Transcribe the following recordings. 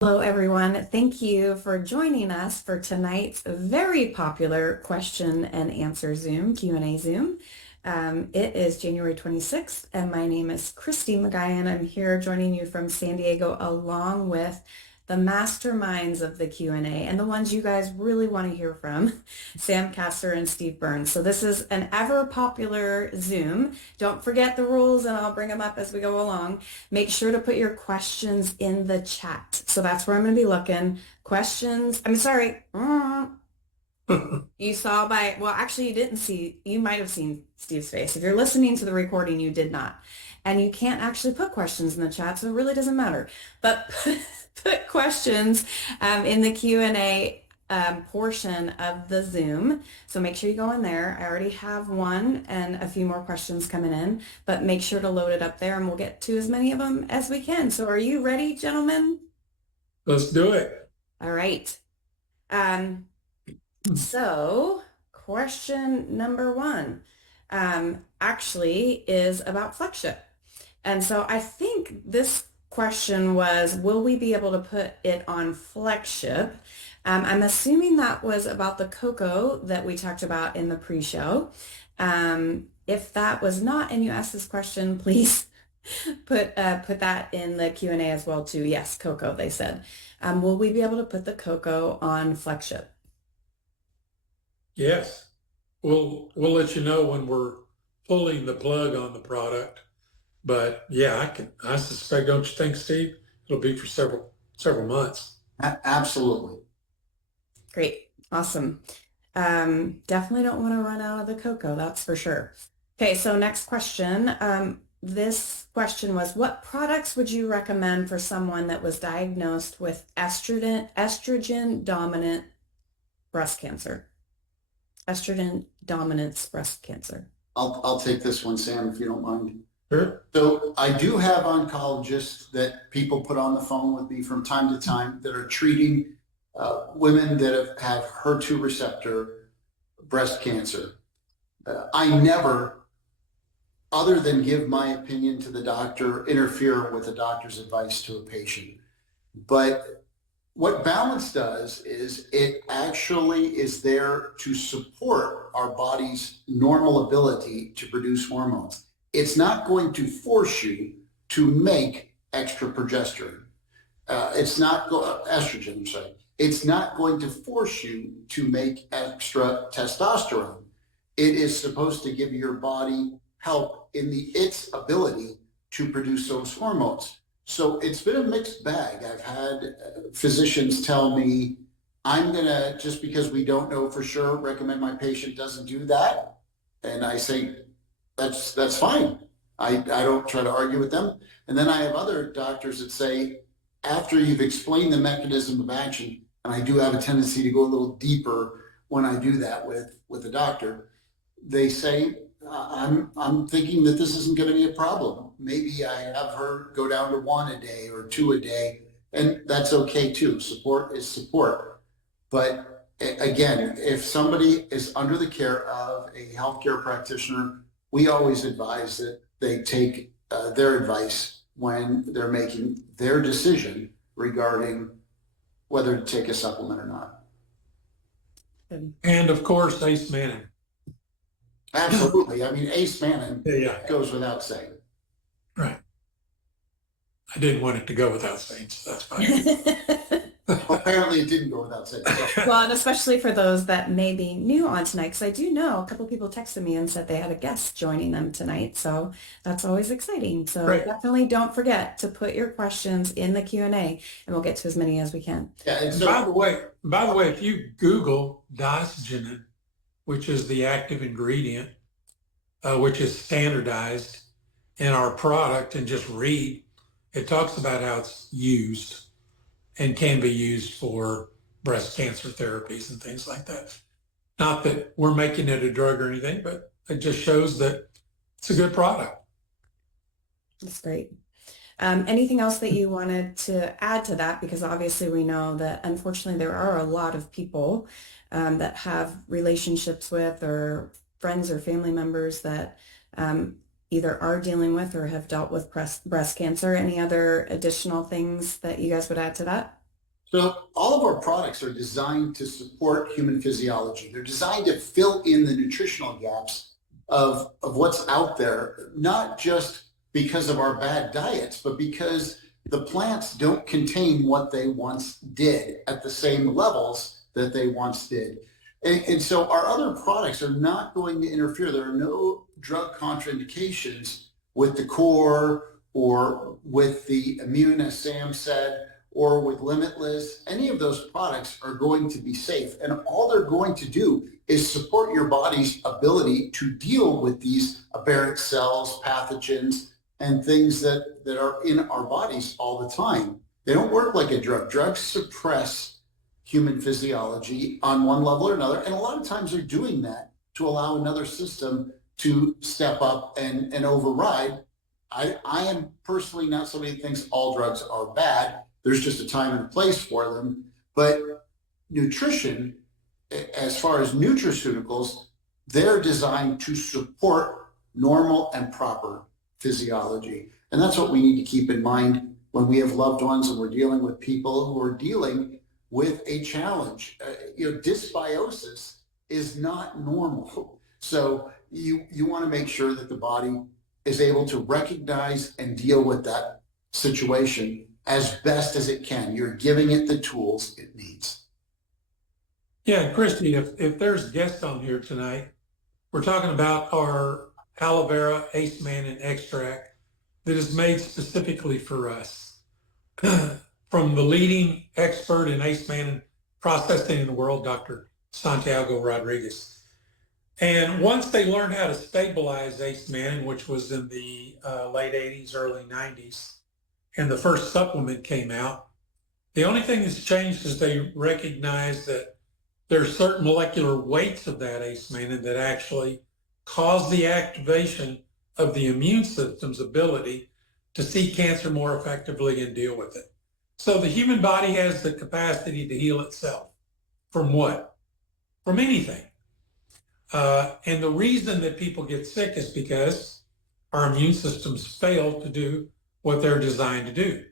Hello, everyone. Thank you for joining us for tonight's very popular question and answer Zoom, Q&A Zoom. It is January 26th, and my name is Christy McGuyan. I'm here joining you from San Diego, along with the masterminds of the Q&A and the ones you guys really want to hear from, Sam Castor and Steve Burns. So this is an ever popular Zoom. Don't forget the rules, and I'll bring them up as we go along. Make sure to put your questions in the chat. So that's where I'm going to be looking. Questions. I'm sorry. You saw well, actually you didn't see, you might have seen Steve's face. If you're listening to the recording, you did not. And you can't actually put questions in the chat, so it really doesn't matter. But put questions in the Q&A portion of the Zoom. So make sure you go in there. I already have one and a few more questions coming in, but make sure to load it up there and we'll get to as many of them as we can. So are you ready, gentlemen? Let's do it. All right. So question number one actually is about FlexShip. And so I think this question was, will we be able to put it on FlexShip? I'm assuming that was about the cocoa that we talked about in the pre-show. If that was not, and you asked this question, please put that in the Q&A as well too. Yes, cocoa, they said. Will we be able to put the cocoa on FlexShip? Yes. We'll let you know when we're pulling the plug on the product. But yeah, I suspect, don't you think, Steve? It'll be for several months. Absolutely. Great. Awesome. Definitely don't want to run out of the cocoa, that's for sure. Okay, so next question. This question was, what products would you recommend for someone that was diagnosed with estrogen dominant breast cancer? Estrogen dominance breast cancer. I'll take this one, Sam, if you don't mind. Sure. So I do have oncologists that people put on the phone with me from time to time that are treating women that have HER2 receptor breast cancer. I never, other than give my opinion to the doctor, interfere with the doctor's advice to a patient. But what Balance does is it actually is there to support our body's normal ability to produce hormones. It's not going to force you to make extra progesterone. It's not estrogen, I'm sorry. It's not going to force you to make extra testosterone. It is supposed to give your body help in its ability to produce those hormones. So it's been a mixed bag. I've had physicians tell me, I'm going to, just because we don't know for sure, recommend my patient doesn't do that. And I say, that's fine. I don't try to argue with them. And then I have other doctors that say, after you've explained the mechanism of action, and I do have a tendency to go a little deeper when I do that with a doctor, they say, I'm thinking that this isn't going to be a problem. Maybe I have her go down to 1 a day or 2 a day, and that's okay too. Support is support. But again, if somebody is under the care of a healthcare practitioner, we always advise that they take their advice when they're making their decision regarding whether to take a supplement or not. And of course, Ace Manning. Absolutely. I mean, Ace Manning goes without saying. Right. I didn't want it to go without saying, so that's fine. Apparently it didn't go without saying. Well, and especially for those that may be new on tonight, because I do know a couple of people texted me and said they had a guest joining them tonight. So that's always exciting. So Definitely don't forget to put your questions in the Q&A and we'll get to as many as we can. Yeah, and so, by the way, if you Google diazoxide, which is the active ingredient, which is standardized in our product, and just read, it talks about how it's used and can be used for breast cancer therapies and things like that. Not that we're making it a drug or anything, but it just shows that it's a good product. That's great. Anything else that you wanted to add to that? Because obviously we know that unfortunately there are a lot of people that have relationships with or friends or family members that either are dealing with or have dealt with breast cancer. Any other additional things that you guys would add to that? So all of our products are designed to support human physiology. They're designed to fill in the nutritional gaps of what's out there, not just because of our bad diets, but because the plants don't contain what they once did at the same levels that they once did. And so our other products are not going to interfere. There are no drug contraindications with the core or with the immune, as Sam said, or with Limitless. Any of those products are going to be safe. And all they're going to do is support your body's ability to deal with these aberrant cells, pathogens, and things that are in our bodies all the time. They don't work like a drug. Drugs suppress human physiology on one level or another. And a lot of times they're doing that to allow another system to step up and override. I am personally not somebody that thinks all drugs are bad. There's just a time and a place for them. But nutrition, as far as nutraceuticals, they're designed to support normal and proper physiology. And that's what we need to keep in mind when we have loved ones and we're dealing with people who are dealing with a challenge. Dysbiosis is not normal. So you want to make sure that the body is able to recognize and deal with that situation as best as it can. You're giving it the tools it needs. Yeah, Christy, if there's guests on here tonight, we're talking about our aloe vera Ace Mannin extract that is made specifically for us from the leading expert in Ace Mannin processing in the world, Dr. Santiago Rodriguez. And once they learned how to stabilize Ace Mannin, which was in the late 80s, early 90s, and the first supplement came out, the only thing that's changed is they recognized that there are certain molecular weights of that Ace Mannin that actually cause the activation of the immune system's ability to see cancer more effectively and deal with it. So the human body has the capacity to heal itself. From what? From anything. And the reason that people get sick is because our immune systems fail to do what they're designed to do.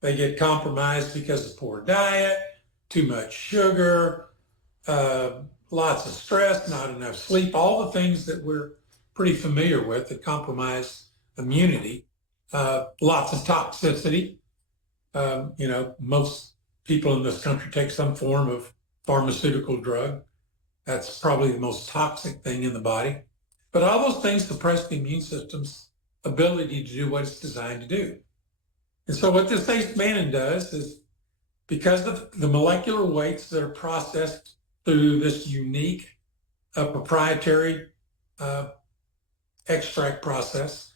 They get compromised because of poor diet, too much sugar, lots of stress, not enough sleep, all the things that we're pretty familiar with that compromise immunity, lots of toxicity. Most people in this country take some form of pharmaceutical drug. That's probably the most toxic thing in the body. But all those things suppress the immune system's ability to do what it's designed to do. And so what this Ace Mannin does is, because of the molecular weights that are processed through this unique proprietary extract process,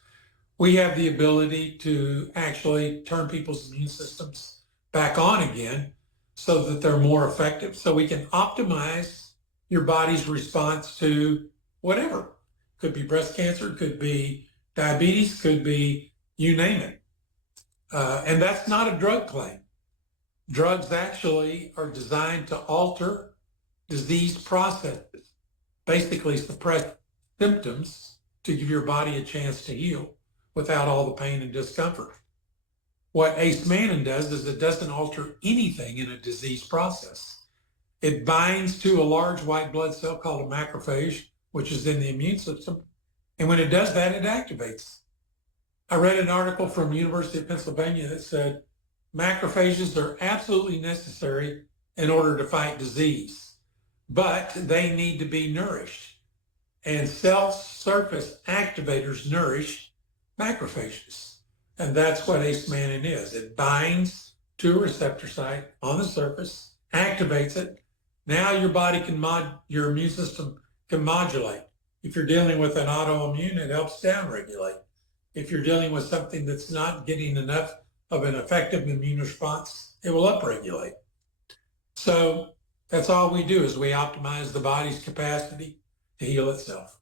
we have the ability to actually turn people's immune systems back on again so that they're more effective. So we can optimize your body's response to whatever. Could be breast cancer, could be diabetes, could be you name it. And that's not a drug claim. Drugs actually are designed to alter disease processes, basically suppress symptoms to give your body a chance to heal without all the pain and discomfort. What Ace Mannin does is it doesn't alter anything in a disease process. It binds to a large white blood cell called a macrophage, which is in the immune system. And when it does that, it activates. I read an article from University of Pennsylvania that said macrophages are absolutely necessary in order to fight disease, but they need to be nourished. And cell surface activators nourish macrophages. And that's what Ace Mannin is. It binds to a receptor site on the surface, activates it. Now your body your immune system can modulate. If you're dealing with an autoimmune, it helps downregulate. If you're dealing with something that's not getting enough of an effective immune response, it will upregulate. So that's all we do is we optimize the body's capacity to heal itself.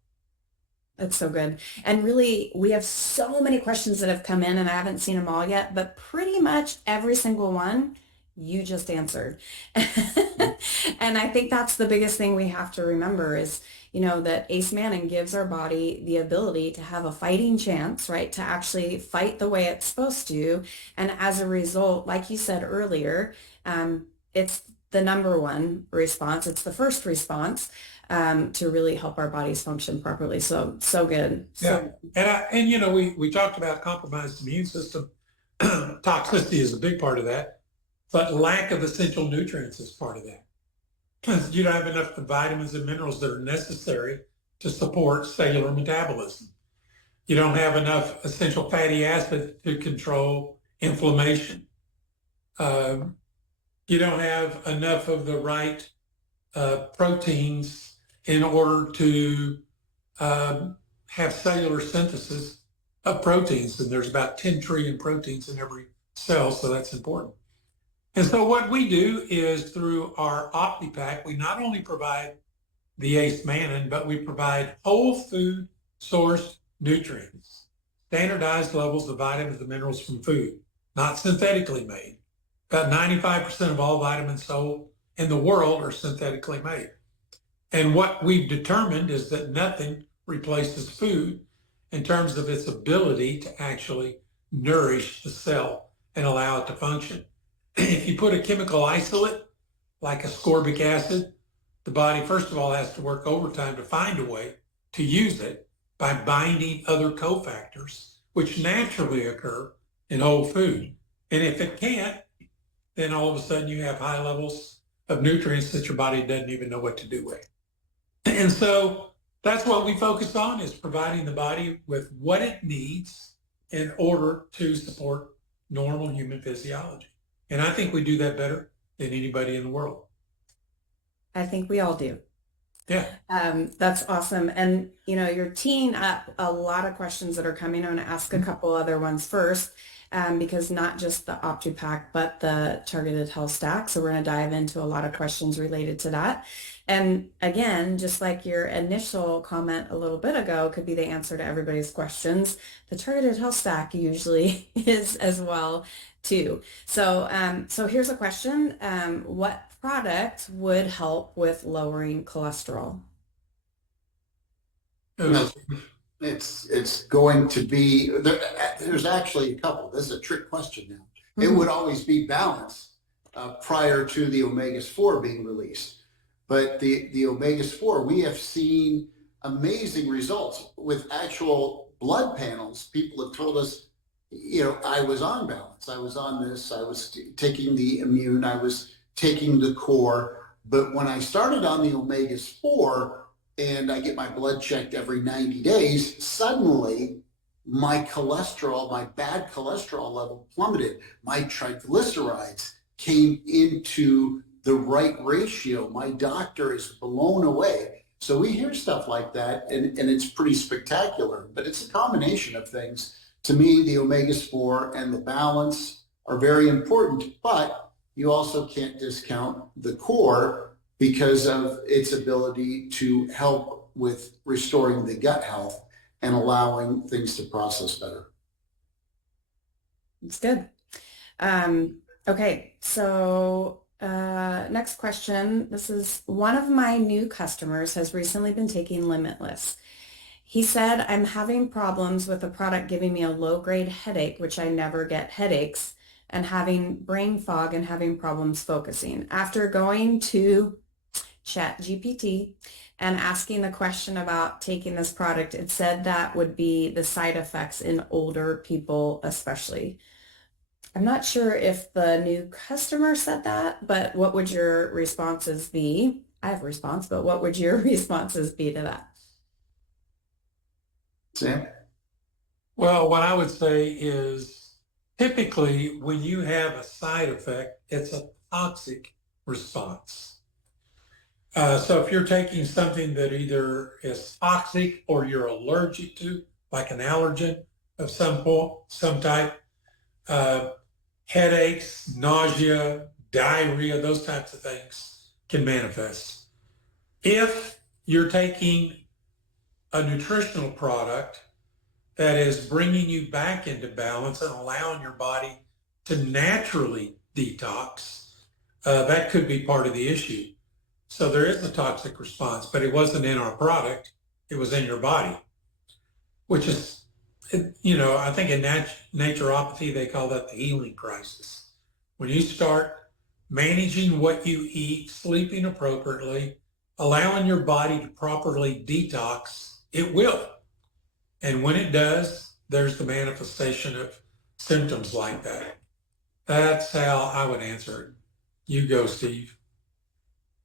That's so good. And really, we have so many questions that have come in, and I haven't seen them all yet, but pretty much every single one you just answered. And I think that's the biggest thing we have to remember is, that Ace Mannin gives our body the ability to have a fighting chance, right? To actually fight the way it's supposed to. And as a result, like you said earlier, it's the number one response. It's the first response to really help our bodies function properly. So good. Yeah. And we talked about compromised immune system. Toxicity is a big part of that, but lack of essential nutrients is part of that. Because you don't have enough of the vitamins and minerals that are necessary to support cellular metabolism. You don't have enough essential fatty acids to control inflammation. You don't have enough of the right proteins in order to have cellular synthesis of proteins. And there's about 10 trillion proteins in every cell, so that's important. And so what we do is through our OptiPack, we not only provide the Ace Mannan, but we provide whole food sourced nutrients, standardized levels of vitamins and minerals from food, not synthetically made. About 95% of all vitamins sold in the world are synthetically made. And what we've determined is that nothing replaces food in terms of its ability to actually nourish the cell and allow it to function. If you put a chemical isolate, like ascorbic acid, the body, first of all, has to work overtime to find a way to use it by binding other cofactors, which naturally occur in whole food. And if it can't, then all of a sudden you have high levels of nutrients that your body doesn't even know what to do with. And so that's what we focus on, is providing the body with what it needs in order to support normal human physiology. And I think we do that better than anybody in the world. I think we all do. Yeah. That's awesome. And, you're teeing up a lot of questions that are coming. I'm going to ask a couple other ones first, because not just the OptiPack, but the Targeted Health Stack. So we're going to dive into a lot of questions related to that. And again, just like your initial comment a little bit ago could be the answer to everybody's questions, the Targeted Health Stack usually is as well too. So here's a question. What product would help with lowering cholesterol? It's going to be, there's actually a couple. This is a trick question now. Mm-hmm. It would always be Balance prior to the Omegas-4 being released. But the Omegas-4, we have seen amazing results with actual blood panels. People have told us, I was on Balance. I was on this. I was taking the immune. I was taking the core. But when I started on the Omegas-4 and I get my blood checked every 90 days, suddenly my bad cholesterol level plummeted. My triglycerides came into the right ratio. My doctor is blown away. So we hear stuff like that, and it's pretty spectacular. But it's a combination of things. To me, the Omegas-4 and the Balance are very important, but you also can't discount the core because of its ability to help with restoring the gut health and allowing things to process better. It's good. Okay, so next question. This is one of my new customers has recently been taking Limitless. He said, I'm having problems with the product giving me a low-grade headache, which I never get headaches, and having brain fog and having problems focusing. After going to ChatGPT and asking the question about taking this product, it said that would be the side effects in older people especially. I'm not sure if the new customer said that, but what would your responses be? I have a response, but what would your responses be to that? Sam? Well, what I would say is typically when you have a side effect, it's a toxic response. So if you're taking something that either is toxic or you're allergic to, like an allergen of some type, headaches, nausea, diarrhea, those types of things can manifest. If you're taking a nutritional product that is bringing you back into balance and allowing your body to naturally detox, that could be part of the issue. So there is a toxic response, but it wasn't in our product. It was in your body, which is, I think in naturopathy, they call that the healing crisis. When you start managing what you eat, sleeping appropriately, allowing your body to properly detox, it will. And when it does, there's the manifestation of symptoms like that. That's how I would answer it. You go, Steve.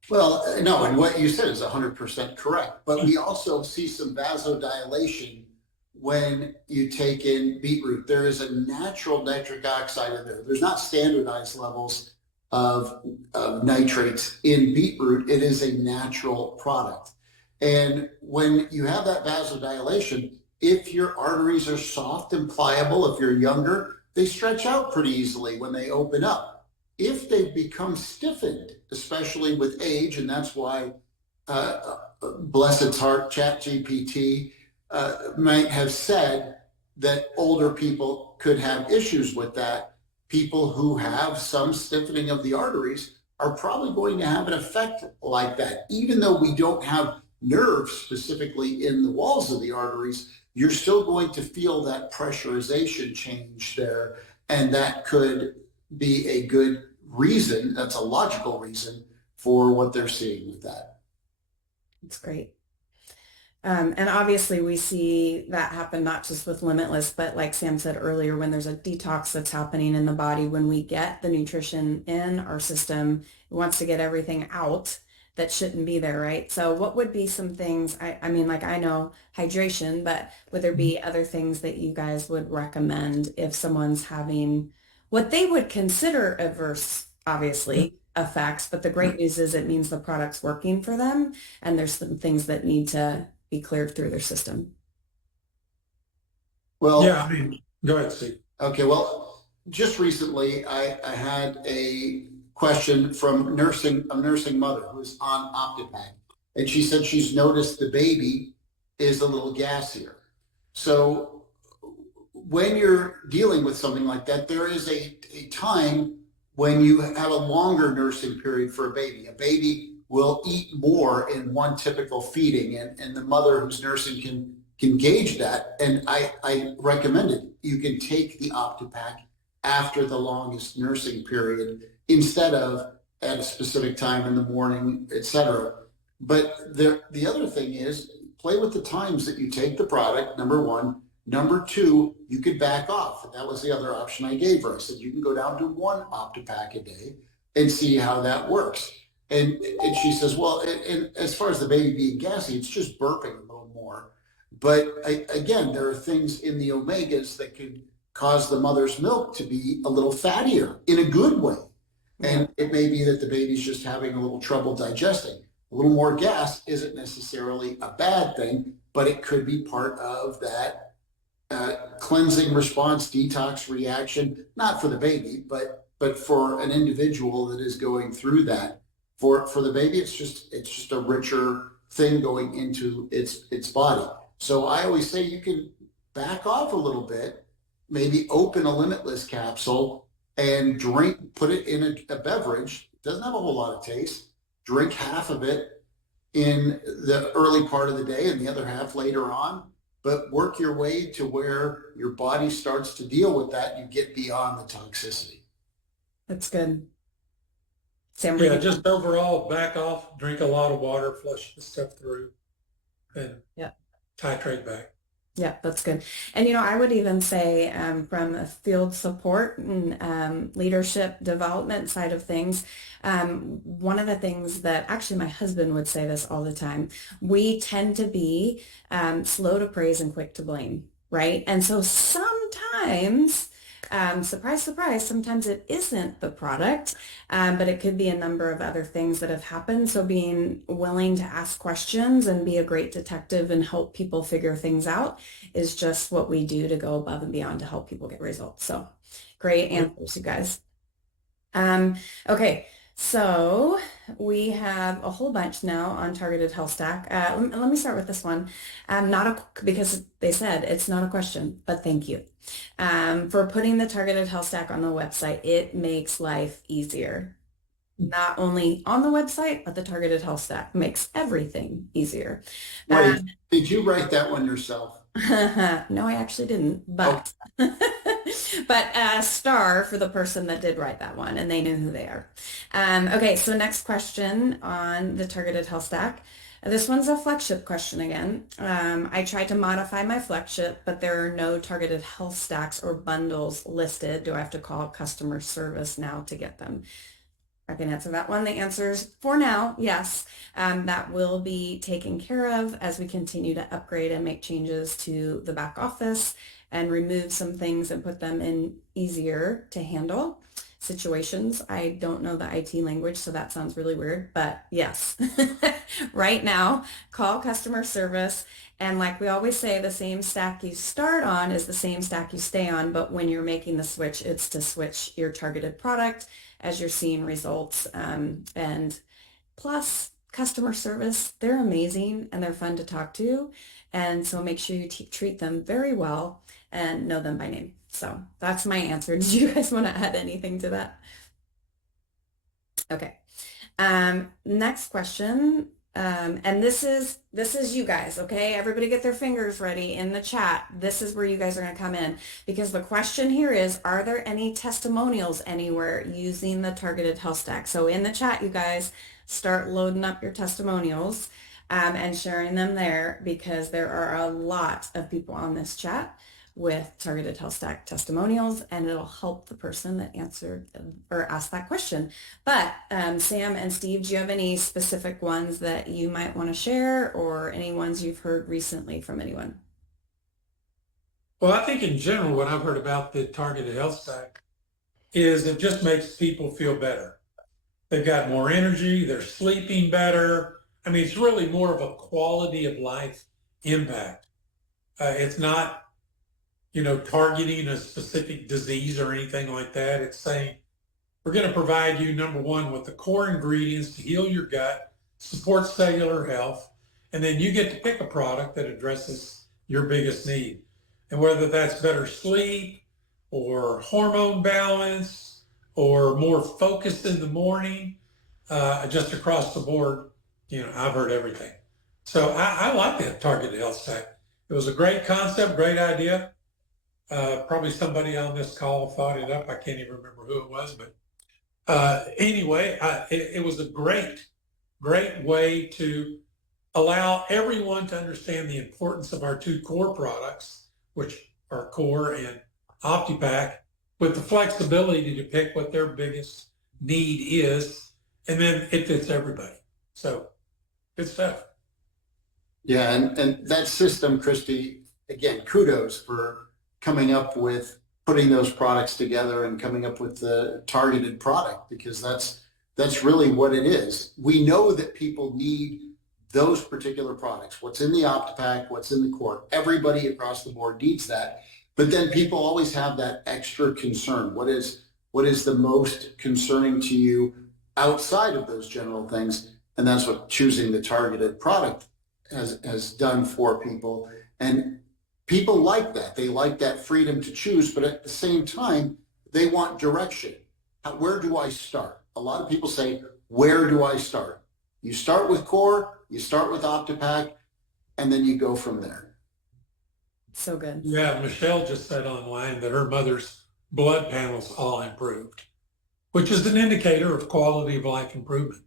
Well, no, and what you said is 100% correct. But we also see some vasodilation when you take in beetroot. There is a natural nitric oxide in there. There's not standardized levels of nitrates in beetroot. It is a natural product. And when you have that vasodilation, if your arteries are soft and pliable, if you're younger, they stretch out pretty easily when they open up. If they've become stiffened, especially with age, and that's why bless its heart, ChatGPT might have said that older people could have issues with that. People who have some stiffening of the arteries are probably going to have an effect like that. Even though we don't have nerves specifically in the walls of the arteries, you're still going to feel that pressurization change there, and that could be a good reason. That's a logical reason for what they're seeing with that. That's great. And obviously we see that happen not just with Limitless, but like Sam said earlier, when there's a detox that's happening in the body, when we get the nutrition in our system, it wants to get everything out that shouldn't be there, right? So what would be some things, I mean, like I know hydration, but would there be other things that you guys would recommend if someone's having what they would consider adverse, obviously, effects, but the great news is it means the product's working for them, and there's some things that need to be cleared through their system. Well, yeah, I mean, go ahead, Steve. Okay, well, just recently I had a question from a nursing mother who's on Optipac, and she said she's noticed the baby is a little gassier. So when you're dealing with something like that, there is a time when you have a longer nursing period for a baby. A baby will eat more in one typical feeding, and the mother who's nursing can gauge that. And I recommend it. You can take the Optipac after the longest nursing period instead of at a specific time in the morning, etc. But the other thing is play with the times that you take the product, number one. Number two, you could back off. That was the other option I gave her. I said, you can go down to one Optipac a day and see how that works. And she says, well, and as far as the baby being gassy, it's just burping a little more. But again, there are things in the omegas that could cause the mother's milk to be a little fattier in a good way. And it may be that the baby's just having a little trouble digesting. A little more gas isn't necessarily a bad thing, but it could be part of that cleansing response, detox reaction, not for the baby, but for an individual that is going through that. For the baby, it's just a richer thing going into its body. So I always say you can back off a little bit, maybe open a Limitless capsule and put it in a beverage. It doesn't have a whole lot of taste. Drink half of it in the early part of the day and the other half later on. But work your way to where your body starts to deal with that. You get beyond the toxicity. That's good. Sam, yeah, just overall back off, drink a lot of water, flush the stuff through, and titrate back. Yeah, that's good. And, I would even say from a field support and leadership development side of things, one of the things that actually my husband would say this all the time, we tend to be slow to praise and quick to blame, right? And so sometimes, surprise, surprise, sometimes it isn't the product, but it could be a number of other things that have happened. So being willing to ask questions and be a great detective and help people figure things out is just what we do to go above and beyond to help people get results. So great answers, you guys. Okay. So we have a whole bunch now on Targeted Health Stack. Let me start with this one. Because they said it's not a question, but thank you for putting the Targeted Health Stack on the website. It makes life easier. Not only on the website, but the Targeted Health Stack makes everything easier. Wait, did you write that one yourself? No, I actually didn't, but But a star for the person that did write that one and they knew who they are. Okay, so next question on the targeted health stack. This one's a flagship question again. I tried to modify my flagship, but there are no targeted health stacks or bundles listed. Do I have to call customer service now to get them? I can answer that one. The answer is for now, yes. That will be taken care of as we continue to upgrade and make changes to the back office and remove some things and put them in easier to handle situations. I don't know the IT language, so that sounds really weird, but yes. Right now, call customer service. And like we always say, the same stack you start on is the same stack you stay on, but when you're making the switch, it's to switch your targeted product as you're seeing results. And plus, customer service, they're amazing and they're fun to talk to. And so make sure you treat them very well and know them by name. So that's my answer. Did you guys want to add anything to that? Okay. Next question. And this is you guys, okay? Everybody get their fingers ready in the chat. This is where you guys are going to come in because the question here is, are there any testimonials anywhere using the targeted health stack? So in the chat, you guys start loading up your testimonials and sharing them there because there are a lot of people on this chat with targeted health stack testimonials, and it'll help the person that answered or asked that question. But Sam and Steve, do you have any specific ones that you might want to share or any ones you've heard recently from anyone? Well, I think in general, what I've heard about the targeted health stack is it just makes people feel better. They've got more energy, they're sleeping better. I mean, it's really more of a quality of life impact. It's not targeting a specific disease or anything like that. It's saying, we're going to provide you, number one, with the core ingredients to heal your gut, support cellular health, and then you get to pick a product that addresses your biggest need. And whether that's better sleep or hormone balance or more focus in the morning, just across the board, I've heard everything. So I like that targeted health stack. It was a great concept, great idea. Probably somebody on this call thought it up. I can't even remember who it was, but anyway, it was a great way to allow everyone to understand the importance of our two core products, which are Core and OptiPack, with the flexibility to pick what their biggest need is, and then it fits everybody. So good stuff. Yeah, and that system, Christy, again, kudos for coming up with putting those products together and coming up with the targeted product, because that's really what it is. We know that people need those particular products. What's in the OptiPack, what's in the Core, everybody across the board needs that. But then people always have that extra concern. What is the most concerning to you outside of those general things? And that's what choosing the targeted product has done for people. And people like that. They like that freedom to choose, but at the same time, they want direction. Where do I start? A lot of people say, where do I start? You start with Core, you start with OptiPack, and then you go from there. So good. Yeah, Michelle just said online that her mother's blood panels all improved, which is an indicator of quality of life improvement.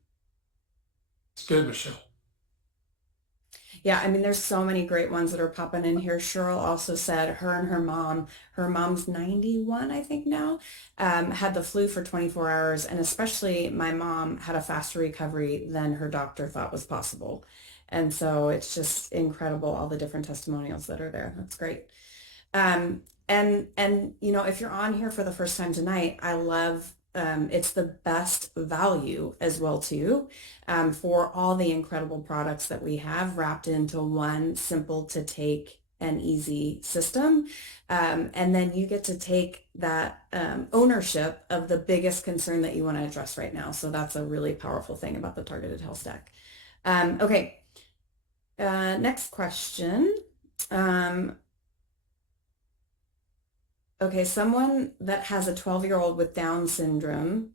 It's good, Michelle. Yeah, I mean, there's so many great ones that are popping in here. Cheryl also said her and her mom's 91, I think now, had the flu for 24 hours. And especially my mom had a faster recovery than her doctor thought was possible. And so it's just incredible, all the different testimonials that are there. That's great. And if you're on here for the first time tonight, I love it's the best value as well too, for all the incredible products that we have wrapped into one simple to take and easy system. And then you get to take that ownership of the biggest concern that you want to address right now. So that's a really powerful thing about the targeted health stack. Okay. Next question. Okay, someone that has a 12-year-old with Down syndrome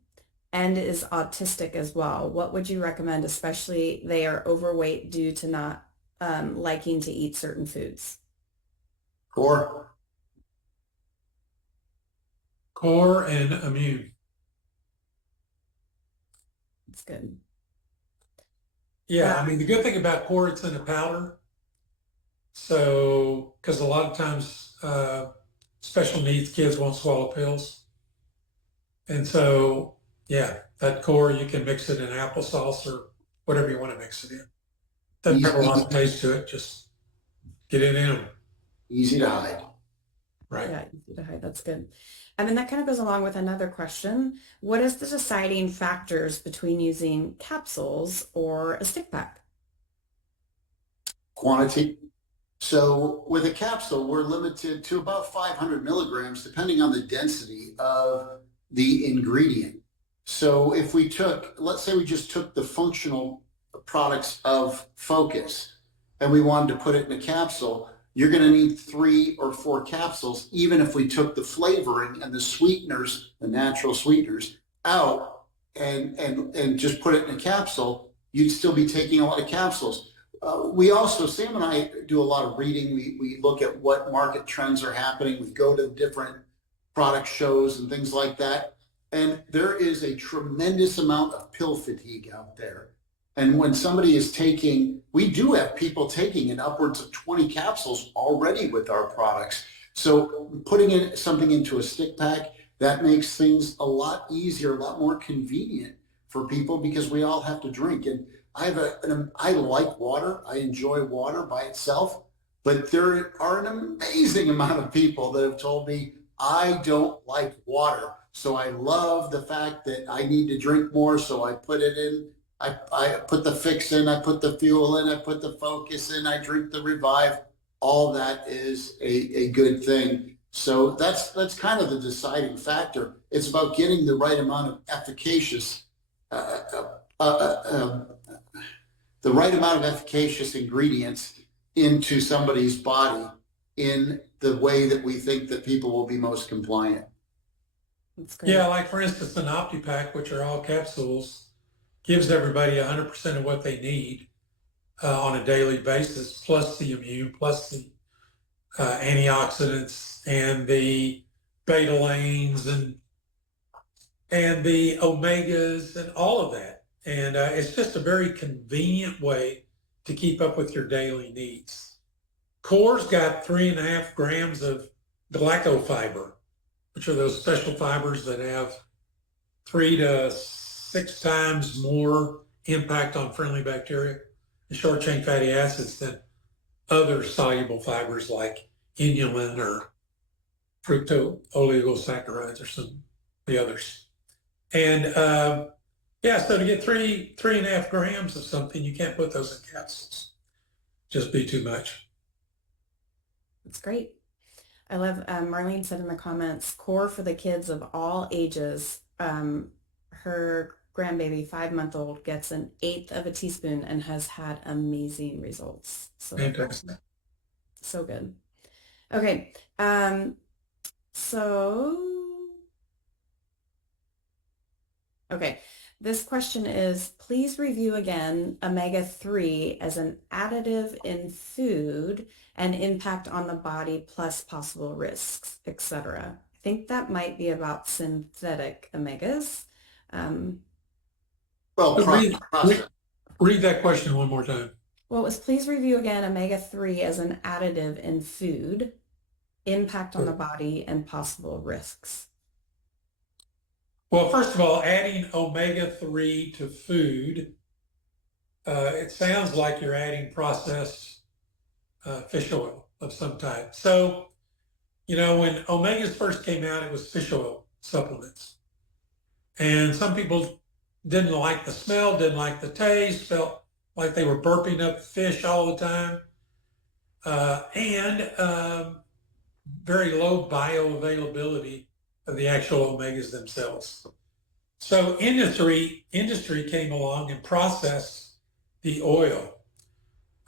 and is autistic as well, what would you recommend, especially they are overweight due to not liking to eat certain foods? Core. Core and immune. That's good. Yeah, I mean, the good thing about core, it's in a powder. So, because a lot of times special needs kids won't swallow pills. And so, yeah, that core, you can mix it in applesauce or whatever you want to mix it in. Doesn't have a lot of taste to it, just get it in them. Easy to hide. Right. Yeah, easy to hide. That's good. And then that kind of goes along with another question. What is the deciding factors between using capsules or a stick pack? Quantity. So with a capsule, we're limited to about 500 milligrams, depending on the density of the ingredient. So if we took, let's say we just took the functional products of Focus and we wanted to put it in a capsule, you're going to need 3 or 4 capsules, even if we took the flavoring and the sweeteners, the natural sweeteners, out and just put it in a capsule, you'd still be taking a lot of capsules. We also, Sam and I do a lot of reading. We look at what market trends are happening. We go to different product shows and things like that. And there is a tremendous amount of pill fatigue out there. And when somebody is taking, we do have people taking in upwards of 20 capsules already with our products. So putting in something into a stick pack, that makes things a lot easier, a lot more convenient for people because we all have to drink. And I like water. I enjoy water by itself, but there are an amazing amount of people that have told me I don't like water. So I love the fact that I need to drink more. So I put it in. I put the Fix in, I put the Fuel in, I put the Focus in, I drink the Revive. All that is a good thing. So that's kind of the deciding factor. It's about getting the right amount of efficacious, the right amount of efficacious ingredients into somebody's body in the way that we think that people will be most compliant. That's great. Yeah, like for instance, an OptiPack, which are all capsules, gives everybody 100% of what they need on a daily basis, plus the immune, plus the antioxidants and the betalains and the omegas and all of that. And it's just a very convenient way to keep up with your daily needs. Core's got 3.5 grams of glycofiber, which are those special fibers that have 3 to 6 times more impact on friendly bacteria and short chain fatty acids than other soluble fibers like inulin or fructooligosaccharides or some of the others. And yeah, so to get 3.5 grams of something, you can't put those in capsules. Just be too much. That's great. I love, Marlene said in the comments, Core for the kids of all ages. Her grandbaby, 5-month-old, gets 1/8 of a teaspoon and has had amazing results. So Fantastic. So good. Okay. Okay. This question is, please review again omega-3 as an additive in food and impact on the body plus possible risks, etc. I think that might be about synthetic omegas. Read that question one more time. Well, it was please review again omega-3 as an additive in food, impact on the body, and possible risks. Well, first of all, adding omega-3 to food, it sounds like you're adding processed fish oil of some type. So, you know, when omegas first came out, it was fish oil supplements. And some people didn't like the smell, didn't like the taste, felt like they were burping up fish all the time, and very low bioavailability of the actual omegas themselves. So industry came along and processed the oil.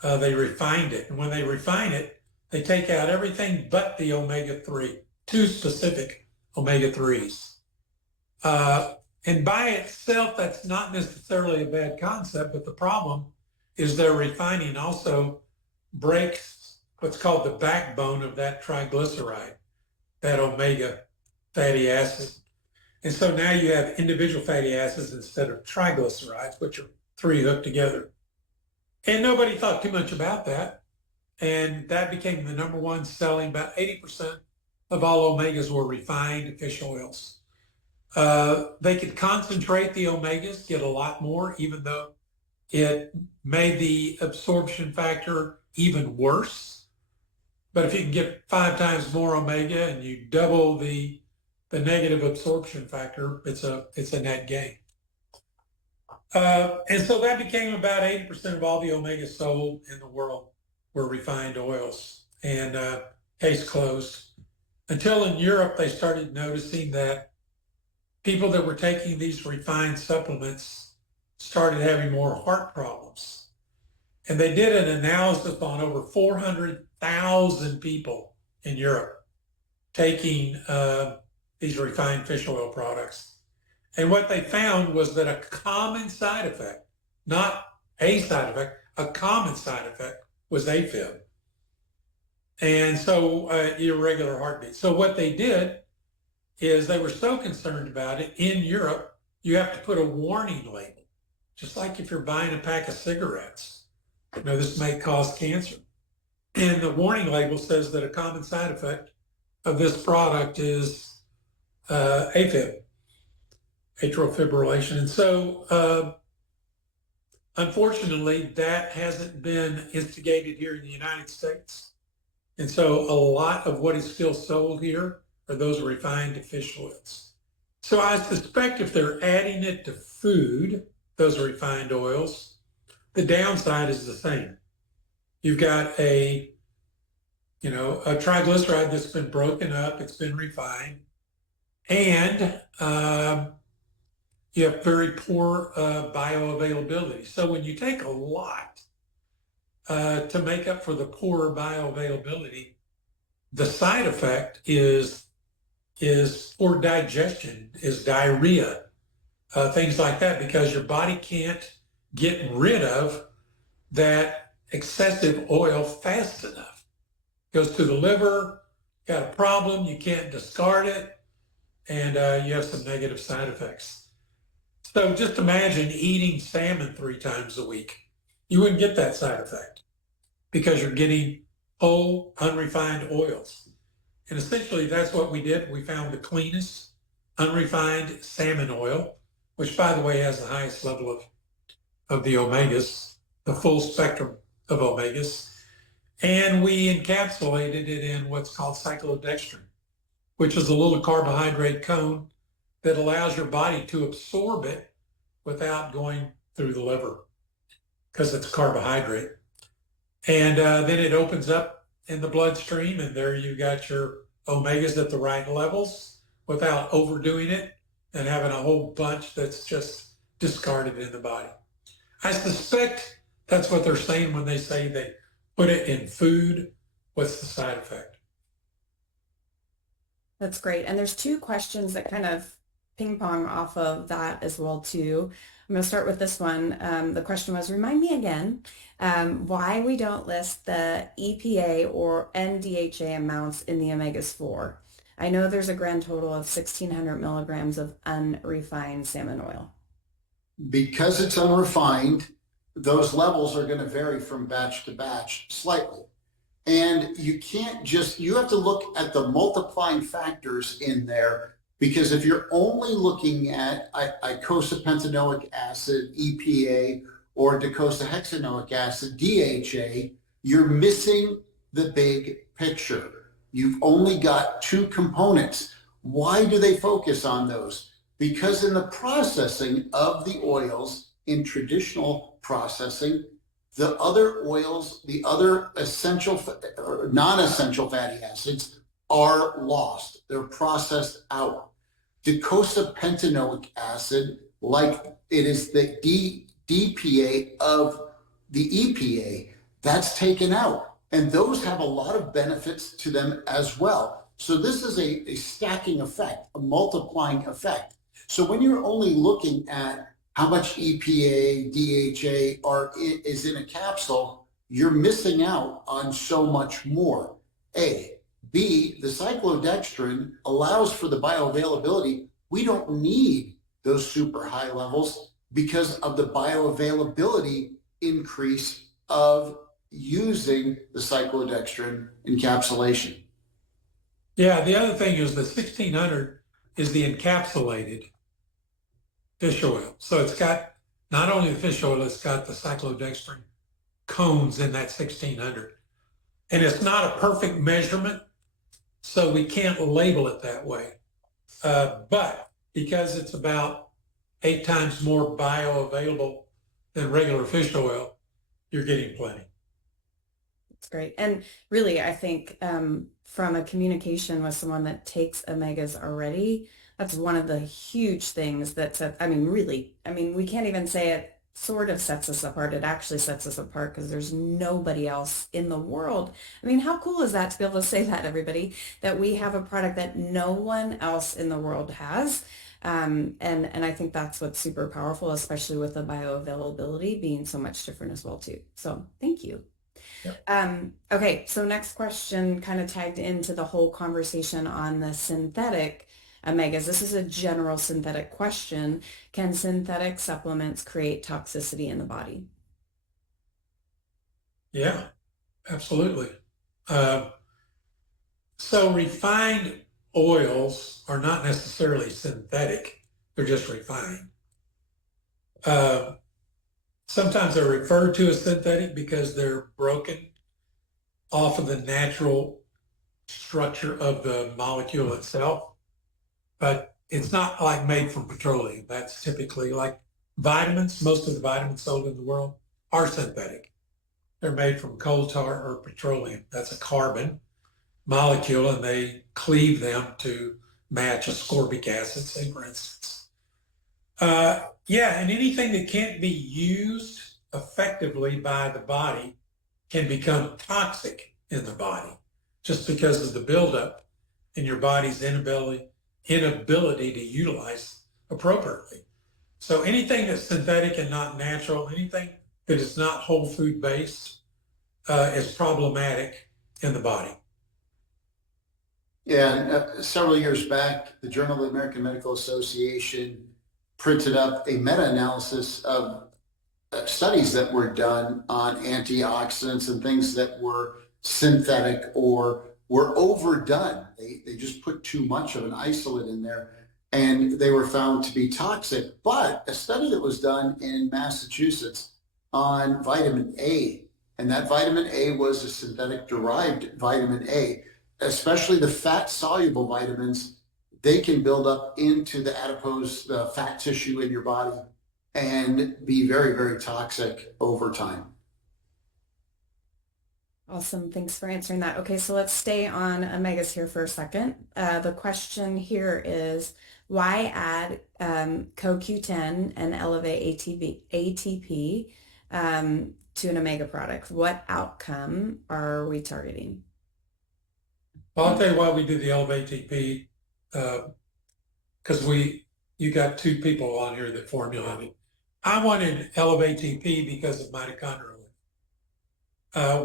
They refined it. And when they refine it, they take out everything but the omega-3, 2 specific omega-3s. And by itself, that's not necessarily a bad concept, but the problem is their refining also breaks what's called the backbone of that triglyceride, that omega fatty acid. And so now you have individual fatty acids instead of triglycerides, which are three hooked together. And nobody thought too much about that. And that became the number one selling. About 80% of all omegas were refined fish oils. They could concentrate the omegas, get a lot more, even though it made the absorption factor even worse. But if you can get 5 times more omega and you double the negative absorption factor, it's a net gain. And so that became about 80% of all the omegas sold in the world were refined oils, and case closed. Until in Europe, they started noticing that people that were taking these refined supplements started having more heart problems. And they did an analysis on over 400,000 people in Europe taking these refined fish oil products. And what they found was that a common side effect, not a side effect, a common side effect was AFib. And so irregular heartbeat. So what they did is they were so concerned about it in Europe, you have to put a warning label, just like if you're buying a pack of cigarettes. You know, this may cause cancer. And the warning label says that a common side effect of this product is AFib, atrial fibrillation. And so, unfortunately, that hasn't been instigated here in the United States. And so a lot of what is still sold here are those refined fish oils. So I suspect if they're adding it to food, those refined oils, the downside is the same. You've got a triglyceride that's been broken up, it's been refined, and you have very poor bioavailability. So when you take a lot to make up for the poor bioavailability, the side effect is poor digestion, is diarrhea, things like that, because your body can't get rid of that excessive oil fast enough. It goes to the liver, got a problem, you can't discard it, and you have some negative side effects. So just imagine eating salmon 3 times a week. You wouldn't get that side effect because you're getting whole, unrefined oils. And essentially that's what we did. We found the cleanest unrefined salmon oil, which by the way has the highest level of the omegas, the full spectrum of omegas. And we encapsulated it in what's called cyclodextrin, which is a little carbohydrate cone that allows your body to absorb it without going through the liver because it's carbohydrate. And then it opens up in the bloodstream, and there you got your omegas at the right levels without overdoing it and having a whole bunch that's just discarded in the body. I suspect that's what they're saying when they say they put it in food. What's the side effect? That's great. And there's 2 questions that kind of ping pong off of that as well too. I'm going to start with this one. The question was, remind me again why we don't list the EPA or NDHA amounts in the omegas-4. I know there's a grand total of 1,600 milligrams of unrefined salmon oil. Because it's unrefined, those levels are going to vary from batch to batch slightly. And you have to look at the multiplying factors in there, because if you're only looking at icosapentaenoic acid, EPA, or docosahexaenoic acid, DHA, you're missing the big picture. You've only got 2 components. Why do they focus on those? Because in the processing of the oils, in traditional processing, the other oils, the other essential or non-essential fatty acids are lost. They're processed out. Docosapentaenoic acid, like it is the DPA of the EPA, that's taken out. And those have a lot of benefits to them as well. So this is a stacking effect, a multiplying effect. So when you're only looking at how much EPA, DHA is in a capsule, you're missing out on so much more. A. B, the cyclodextrin allows for the bioavailability. We don't need those super high levels because of the bioavailability increase of using the cyclodextrin encapsulation. Yeah, the other thing is the 1600 is the encapsulated fish oil. So it's got not only the fish oil, it's got the cyclodextrin cones in that 1600. And it's not a perfect measurement, so we can't label it that way. But because it's about 8 times more bioavailable than regular fish oil, you're getting plenty. That's great. And really, I think from a communication with someone that takes omegas already, that's one of the huge things that sets, we can't even say it sort of sets us apart. It actually sets us apart because there's nobody else in the world. I mean, how cool is that to be able to say that, everybody, that we have a product that no one else in the world has? And I think that's what's super powerful, especially with the bioavailability being so much different as well too. So thank you. Yep. Okay, so next question kind of tagged into the whole conversation on the synthetic omegas. This is a general synthetic question. Can synthetic supplements create toxicity in the body? Yeah, absolutely. So refined oils are not necessarily synthetic. They're just refined. Sometimes they're referred to as synthetic because they're broken off of the natural structure of the molecule itself. But it's not like made from petroleum. That's typically like vitamins. Most of the vitamins sold in the world are synthetic. They're made from coal tar or petroleum. That's a carbon molecule, and they cleave them to match ascorbic acid, say, for instance. And anything that can't be used effectively by the body can become toxic in the body just because of the buildup in your body's inability to utilize appropriately. So anything that's synthetic and not natural, anything that is not whole food based is problematic in the body. Yeah, and several years back, the Journal of the American Medical Association printed up a meta-analysis of studies that were done on antioxidants and things that were synthetic or were overdone. They just put too much of an isolate in there, and they were found to be toxic. But a study that was done in Massachusetts on vitamin A, and that vitamin A was a synthetic derived vitamin A, especially the fat-soluble vitamins. They can build up into the adipose, the fat tissue in your body, and be very, very toxic over time. Awesome. Thanks for answering that. Okay, so let's stay on omegas here for a second. The question here is, why add CoQ10 and Elevate ATP to an omega product? What outcome are we targeting? Well, I'll tell you why we do the Elevate ATP, because you got 2 people on here that formulated. I wanted Elevate ATP because of mitochondrial.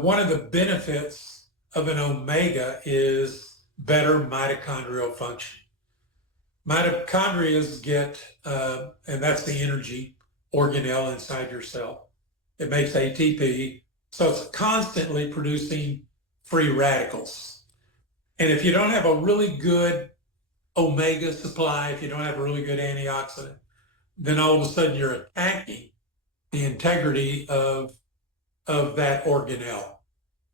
One of the benefits of an omega is better mitochondrial function. Mitochondria get, and that's the energy organelle inside your cell. It makes ATP, so it's constantly producing free radicals. And if you don't have a really good omega supply, if you don't have a really good antioxidant, then all of a sudden you're attacking the integrity of that organelle,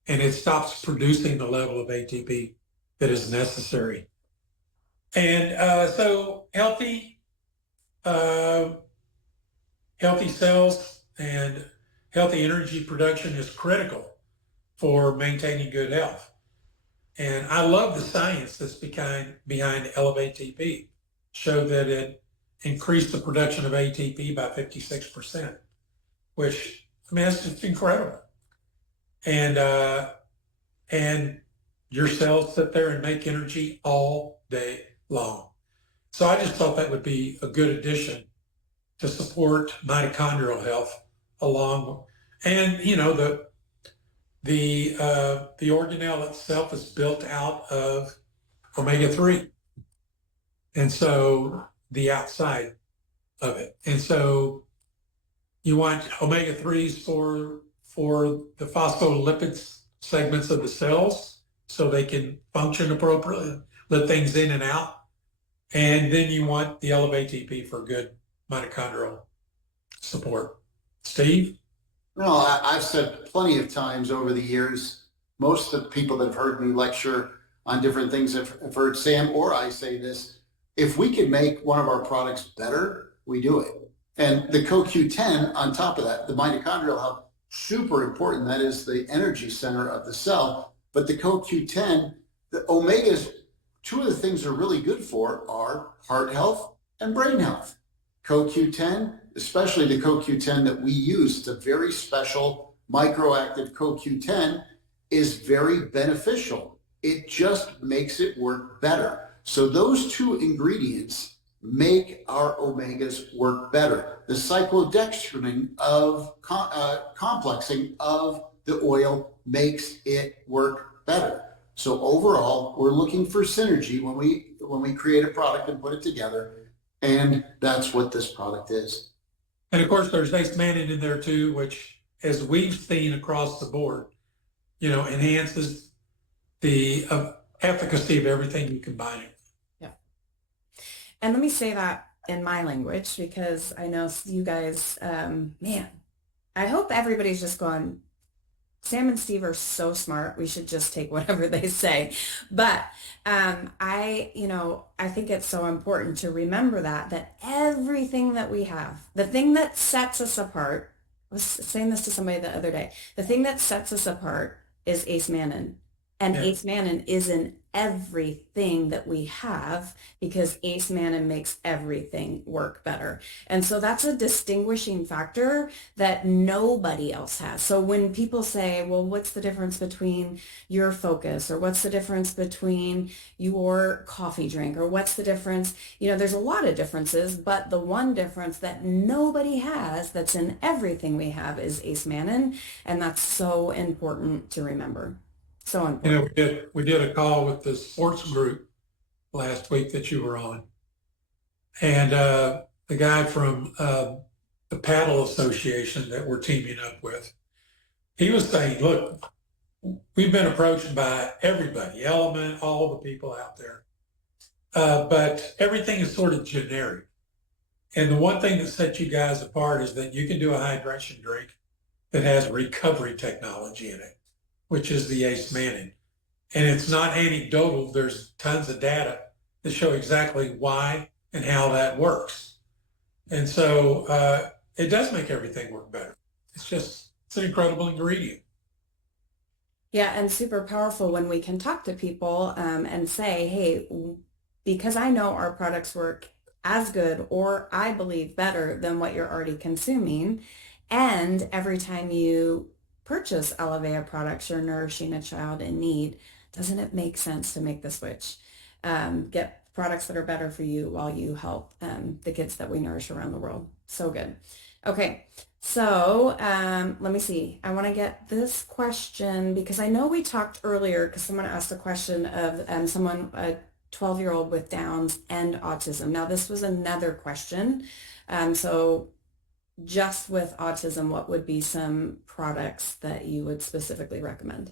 and it stops producing the level of ATP that is necessary. And so healthy cells and healthy energy production is critical for maintaining good health. And I love the science that's behind Elevate ATP. Showed that it increased the production of ATP by 56%, which, I mean, that's just incredible. And your cells sit there and make energy all day long. So I just thought that would be a good addition to support mitochondrial health along, and you know, the organelle itself is built out of omega-3. And so the outside of it. And so you want omega-3s for the phospholipid segments of the cells so they can function appropriately, let things in and out. And then you want the Elevate-TP for good mitochondrial support. Steve? No, I've said plenty of times over the years, most of the people that have heard me lecture on different things have heard Sam or I say this: if we can make one of our products better, we do it. And the CoQ10 on top of that, the mitochondrial health, super important. That is the energy center of the cell. But the CoQ10, the omegas, two of the things they're really good for are heart health and brain health. CoQ10, especially the CoQ10 that we use, it's a very special microactive CoQ10, is very beneficial. It just makes it work better. So those two ingredients make our omegas work better. The cyclodextrin of complexing of the oil makes it work better. So overall, we're looking for synergy when we create a product and put it together, and that's what this product is. And of course, there's ace-mannan in there too, which, as we've seen across the board, enhances the efficacy of everything you combine it. Yeah. And let me say that in my language, because I know you guys, man, I hope everybody's just going, Sam and Steve are so smart. We should just take whatever they say. But I think it's so important to remember that everything that we have, the thing that sets us apart, I was saying this to somebody the other day, the thing that sets us apart is ace-mannan. And Yeah. ace-mannan is in everything that we have, because ace-mannan makes everything work better. And so that's a distinguishing factor that nobody else has. So when people say, well, what's the difference between your Focus, or what's the difference between your coffee drink, or what's the difference? There's a lot of differences, but the one difference that nobody has that's in everything we have is ace-mannan. And that's so important to remember. So important. We did a call with the sports group last week that you were on, and the guy from the paddle association that we're teaming up with, he was saying, look, we've been approached by everybody, Element, all the people out there, but everything is sort of generic. And the one thing that sets you guys apart is that you can do a hydration drink that has recovery technology in it, which is the ace-mannan. And it's not anecdotal. There's tons of data that show exactly why and how that works. And so it does make everything work better. It's an incredible ingredient. Yeah, and super powerful when we can talk to people and say, hey, because I know our products work as good, or I believe better than what you're already consuming, and every time you purchase Elevea products, you're nourishing a child in need. Doesn't it make sense to make the switch? Get products that are better for you while you help the kids that we nourish around the world. So good. Okay, so let me see. I want to get this question, because I know we talked earlier, because someone asked a question of a 12-year-old with Downs and autism. Now, this was another question. So just with autism, what would be some products that you would specifically recommend?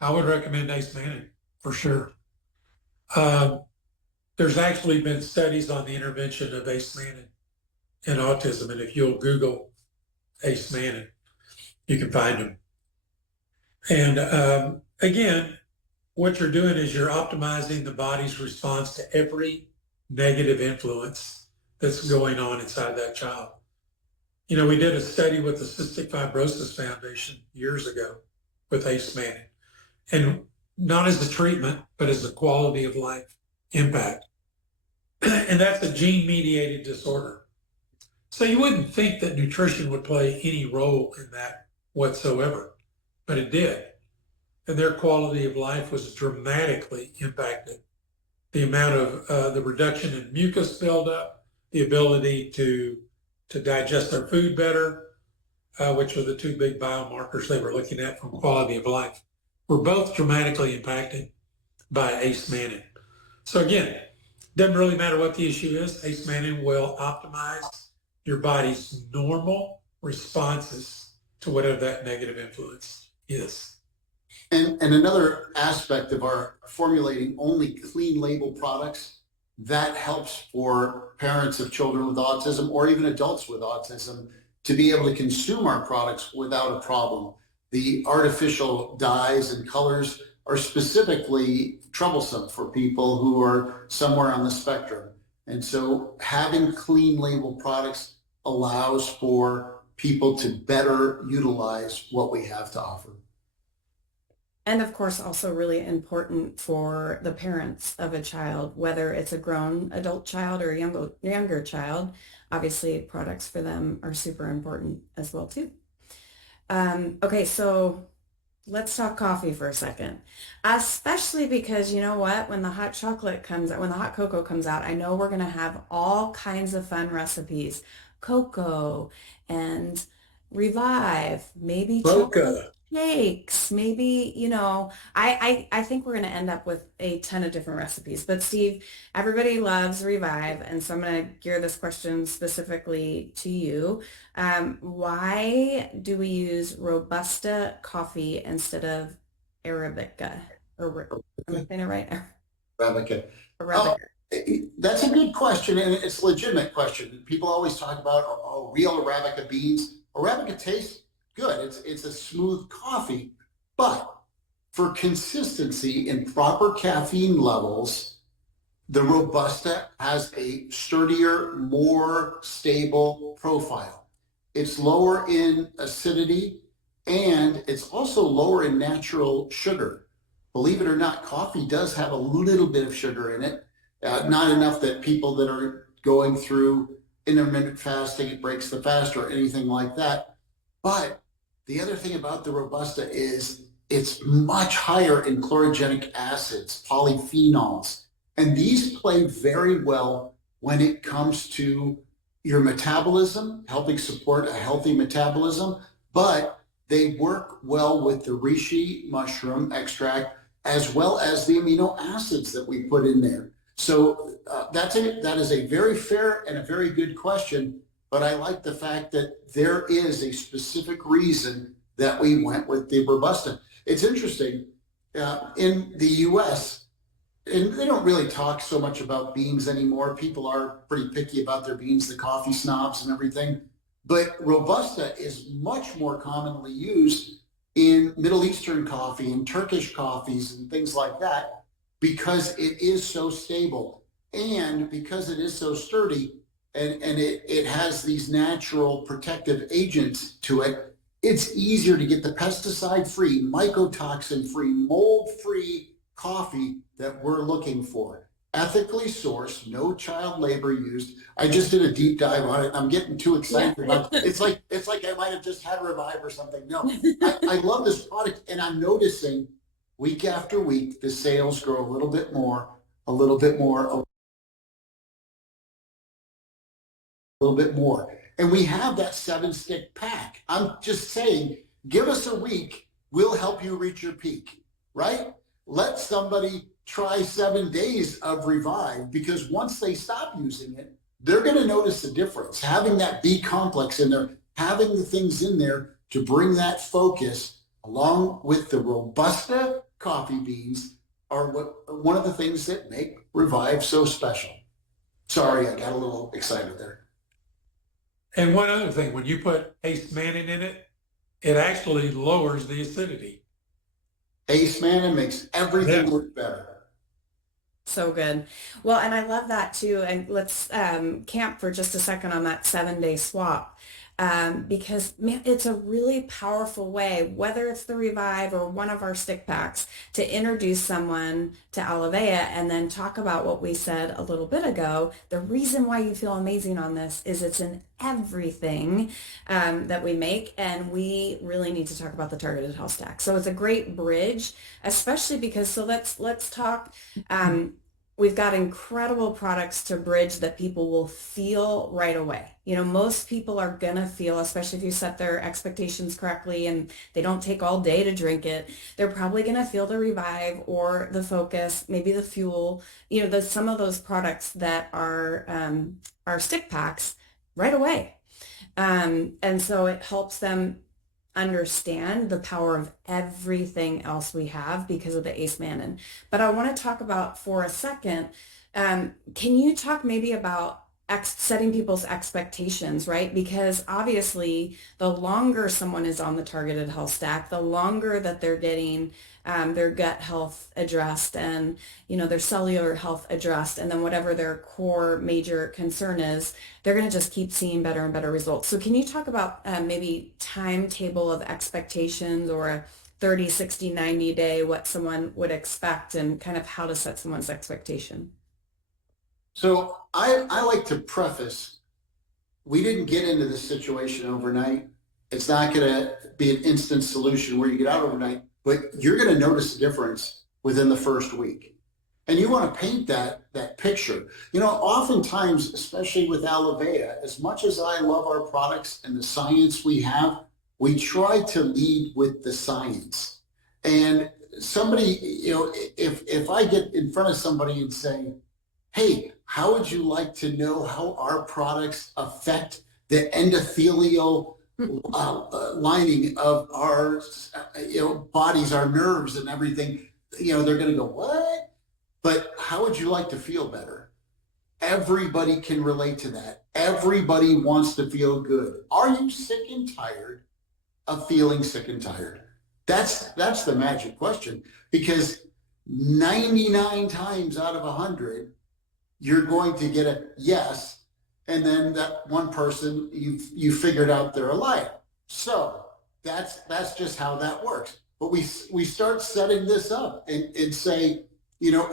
I would recommend ace-mannan for sure. There's actually been studies on the intervention of ace-mannan in autism, and if you'll Google ace-mannan, you can find them. And again, what you're doing is you're optimizing the body's response to every negative influence that's going on inside that child. We did a study with the Cystic Fibrosis Foundation years ago with ace-mannan, and not as a treatment, but as a quality of life impact. And that's a gene-mediated disorder. So you wouldn't think that nutrition would play any role in that whatsoever, but it did. And their quality of life was dramatically impacted. The amount of the reduction in mucus buildup, the ability to digest their food better, which are the two big biomarkers they were looking at from quality of life, were both dramatically impacted by ACE-Mannan. So again, doesn't really matter what the issue is. ACE-Mannan will optimize your body's normal responses to whatever that negative influence is. And another aspect of our formulating only clean label products, that helps for parents of children with autism or even adults with autism to be able to consume our products without a problem. The artificial dyes and colors are specifically troublesome for people who are somewhere on the spectrum. And so having clean label products allows for people to better utilize what we have to offer. And of course, also really important for the parents of a child, whether it's a grown adult child or a younger child. Obviously, products for them are super important as well too. Okay, so let's talk coffee for a second, especially because you know what? When the hot chocolate comes out, when the hot cocoa comes out, I know we're going to have all kinds of fun recipes, cocoa and Revive, maybe chocolate Roca. cakes, maybe, I think we're going to end up with a ton of different recipes. But Steve, everybody loves Revive, and so I'm going to gear this question specifically to you. Why do we use Robusta coffee instead of Arabica? Am I saying it right? Arabica. Arabica. That's a good question, and it's a legitimate question. People always talk about real Arabica beans. Arabica tastes good. It's a smooth coffee, but for consistency and proper caffeine levels, the Robusta has a sturdier, more stable profile. It's lower in acidity, and it's also lower in natural sugar. Believe it or not, coffee does have a little bit of sugar in it, not enough that people that are going through intermittent fasting, it breaks the fast or anything like that. But the other thing about the Robusta is it's much higher in chlorogenic acids, polyphenols, and these play very well when it comes to your metabolism, helping support a healthy metabolism, but they work well with the reishi mushroom extract as well as the amino acids that we put in there. So that is a very fair and a very good question. But I like the fact that there is a specific reason that we went with the Robusta. It's interesting, in the US, and they don't really talk so much about beans anymore. People are pretty picky about their beans, the coffee snobs and everything. But Robusta is much more commonly used in Middle Eastern coffee and Turkish coffees and things like that because it is so stable and because it is so sturdy. And it has these natural protective agents to it, it's easier to get the pesticide-free, mycotoxin-free, mold-free coffee that we're looking for. Ethically sourced, no child labor used. I just did a deep dive on it. I'm getting too excited about it. It's like I might have just had a Revive or something. No, I love this product, and I'm noticing week after week the sales grow a little bit more, a little bit more. And we have that 7-stick pack. I'm just saying, give us a week, we'll help you reach your peak, right? Let somebody try 7 days of Revive, because once they stop using it, they're going to notice the difference. Having that B complex in there, having the things in there to bring that focus along with the Robusta coffee beans are one of the things that make Revive so special. Sorry, I got a little excited there. And one other thing, when you put ACE-Mannan in it, it actually lowers the acidity. ACE-Mannan makes everything work better. So good. Well, and I love that too. And let's camp for just a second on that 7-day swap. Because man, it's a really powerful way, whether it's the Revive or one of our stick packs, to introduce someone to Alivea and then talk about what we said a little bit ago. The reason why you feel amazing on this is it's in everything that we make, and we really need to talk about the targeted health stack. So it's a great bridge, especially because, so let's talk we've got incredible products to bridge that people will feel right away. You know, most people are gonna feel, especially if you set their expectations correctly and they don't take all day to drink it, they're probably gonna feel the Revive or the Focus, maybe the Fuel, you know, some of those products that are stick packs right away. And so it helps them understand the power of everything else we have because of the Ace Mannin. But I want to talk about for a second, can you talk maybe about setting people's expectations, right? Because obviously, the longer someone is on the targeted health stack, the longer that they're getting their gut health addressed and their cellular health addressed, and then whatever their core major concern is, they're going to just keep seeing better and better results. So can you talk about maybe timetable of expectations or a 30, 60, 90 day, what someone would expect and kind of how to set someone's expectation? So I like to preface, we didn't get into this situation overnight. It's not going to be an instant solution where you get out overnight, but you're going to notice a difference within the first week. And you want to paint that picture. Oftentimes, especially with Alivea, as much as I love our products and the science we have, we try to lead with the science. And somebody, if I get in front of somebody and say, hey, how would you like to know how our products affect the endothelial lining of our bodies, our nerves and everything? They're going to go, what? But how would you like to feel better? Everybody can relate to that. Everybody wants to feel good. Are you sick and tired of feeling sick and tired? That's the magic question, because 99 times out of 100, you're going to get a yes, and then that one person you figured out they're a liar. So that's just how that works. But we start setting this up and say,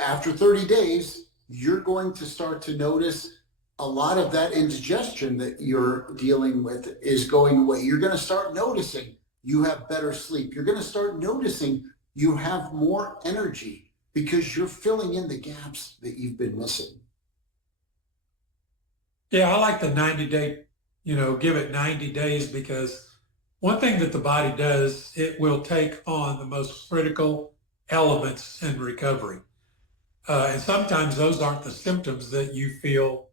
after 30 days, you're going to start to notice a lot of that indigestion that you're dealing with is going away. You're going to start noticing you have better sleep. You're going to start noticing you have more energy because you're filling in the gaps that you've been missing. Yeah, I like the 90-day, give it 90 days, because one thing that the body does, it will take on the most critical elements in recovery. And sometimes those aren't the symptoms that you feel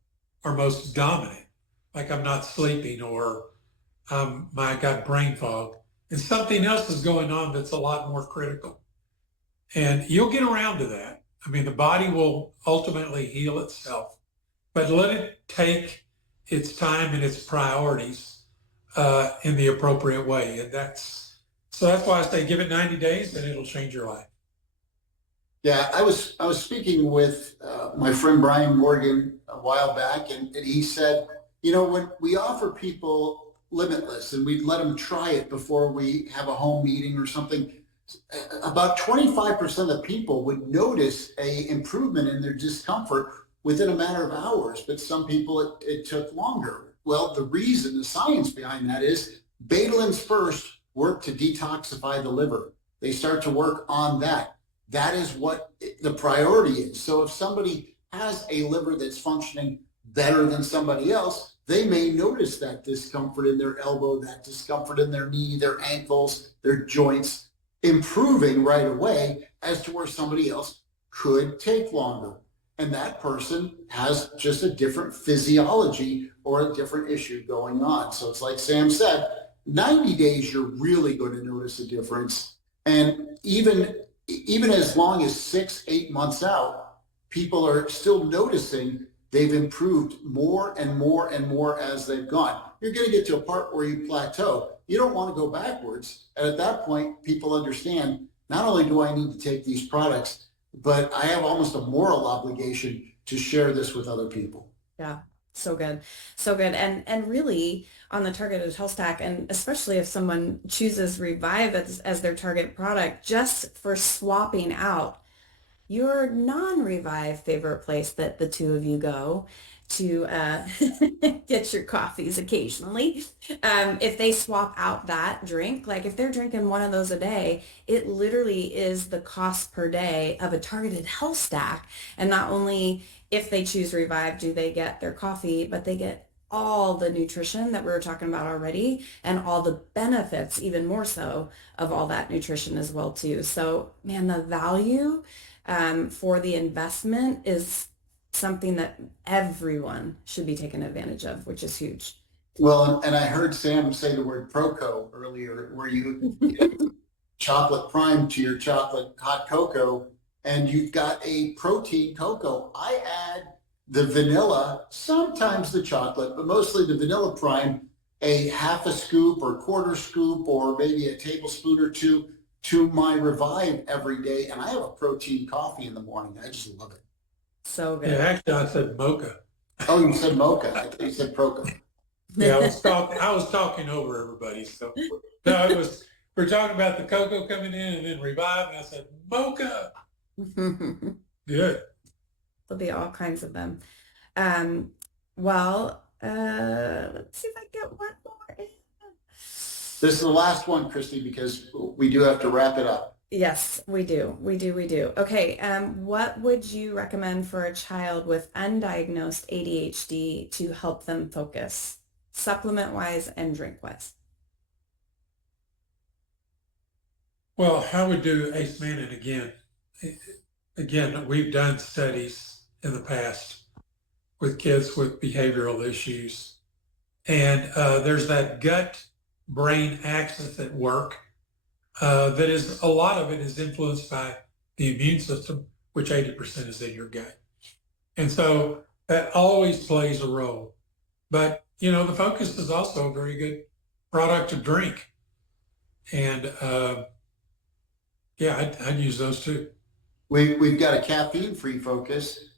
are most dominant, like I'm not sleeping or I got brain fog. And something else is going on that's a lot more critical. And you'll get around to that. I mean, the body will ultimately heal itself, but let it take its time and its priorities in the appropriate way. And that's why I say give it 90 days and it'll change your life. Yeah, I was speaking with my friend Brian Morgan a while back, and he said, when we offer people Limitless and we let them try it before we have a home meeting or something, about 25% of the people would notice a improvement in their discomfort within a matter of hours, but some people it took longer. Well, the science behind that is betalins first work to detoxify the liver. They start to work on that. That is what the priority is. So if somebody has a liver that's functioning better than somebody else, they may notice that discomfort in their elbow, that discomfort in their knee, their ankles, their joints, improving right away, as to where somebody else could take longer. And that person has just a different physiology or a different issue going on. So it's like Sam said, 90 days, you're really going to notice a difference. And even as long as 6-8 months out, people are still noticing they've improved more and more and more as they've gone. You're going to get to a part where you plateau. You don't want to go backwards. And at that point, people understand, not only do I need to take these products, but I have almost a moral obligation to share this with other people. Yeah. So good. So good. And really on the targeted health stack, and especially if someone chooses Revive as their target product, just for swapping out your non-Revive favorite place that the two of you go, to get your coffees occasionally. If they swap out that drink, like if they're drinking one of those a day, it literally is the cost per day of a targeted health stack. And not only if they choose Revive do they get their coffee, but they get all the nutrition that we were talking about already and all the benefits, even more so, of all that nutrition as well too. So man, the value for the investment is something that everyone should be taking advantage of, which is huge. Well, and I heard Sam say the word Proco earlier, where you chocolate prime to your chocolate hot cocoa, and you've got a protein cocoa. I add the vanilla, sometimes the chocolate, but mostly the vanilla prime, a half a scoop or quarter scoop or maybe a tablespoon or two to my Revive every day. And I have a protein coffee in the morning. I just love it. So good. Yeah, actually, I said mocha. Oh, you said mocha. I thought you said Proco. Yeah, I was talking over everybody. So no, we're talking about the cocoa coming in and then Revive, and I said mocha. Good. There'll be all kinds of them. Let's see if I get one more in. This is the last one, Christy, because we do have to wrap it up. Yes, we do. Okay, what would you recommend for a child with undiagnosed ADHD to help them focus, supplement-wise and drink-wise? Well, I would do Ace Manning again. Again, we've done studies in the past with kids with behavioral issues. And there's that gut-brain axis at work that is, a lot of it is influenced by the immune system, which 80% is in your gut. And so that always plays a role. But, you know, the Focus is also a very good product to drink. And yeah, I'd use those too. We've got a caffeine-free Focus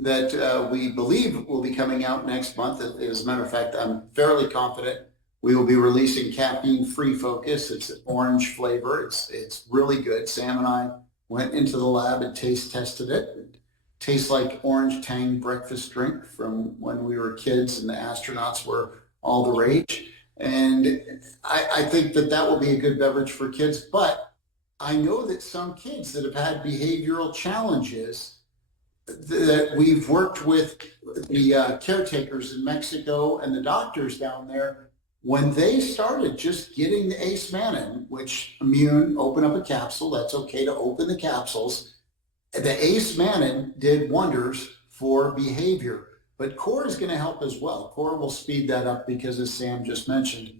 that we believe will be coming out next month. As a matter of fact, I'm fairly confident we will be releasing caffeine-free Focus. It's an orange flavor. It's really good. Sam and I went into the lab and taste tested it. It tastes like orange tang breakfast drink from when we were kids and the astronauts were all the rage. And I think that will be a good beverage for kids. But I know that some kids that have had behavioral challenges that we've worked with the caretakers in Mexico and the doctors down there, when they started just getting the Ace Manning, which Immune, open up a capsule, that's okay to open the capsules. The Ace Manning did wonders for behavior, but Core is going to help as well. Core will speed that up because, as Sam just mentioned,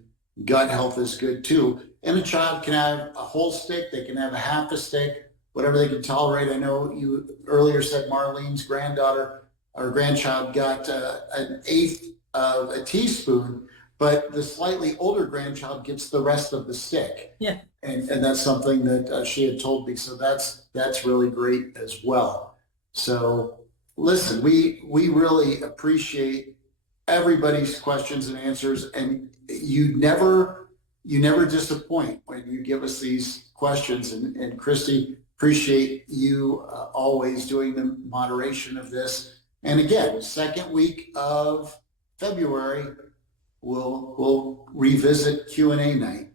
gut health is good too. And a child can have a whole stick, they can have a half a stick, whatever they can tolerate. I know you earlier said Marlene's granddaughter or grandchild got an eighth of a teaspoon, but the slightly older grandchild gets the rest of the stick. Yeah. And that's something that she had told me. So that's really great as well. So listen, we really appreciate everybody's questions and answers, and you never disappoint when you give us these questions. And Christy, appreciate you always doing the moderation of this. And again, second week of February, we'll revisit Q&A night.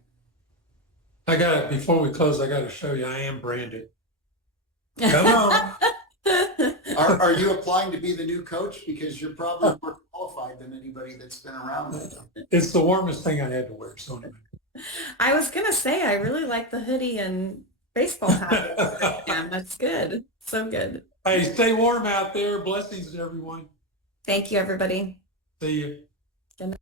Before we close, I got to show you, I am branded. Come on. Are you applying to be the new coach? Because you're probably more qualified than anybody that's been around. It's the warmest thing I had to wear. So anyway. I was going to say, I really like the hoodie and baseball hat. Yeah, that's good. So good. Hey, stay warm out there. Blessings to everyone. Thank you, everybody. See you. Good night.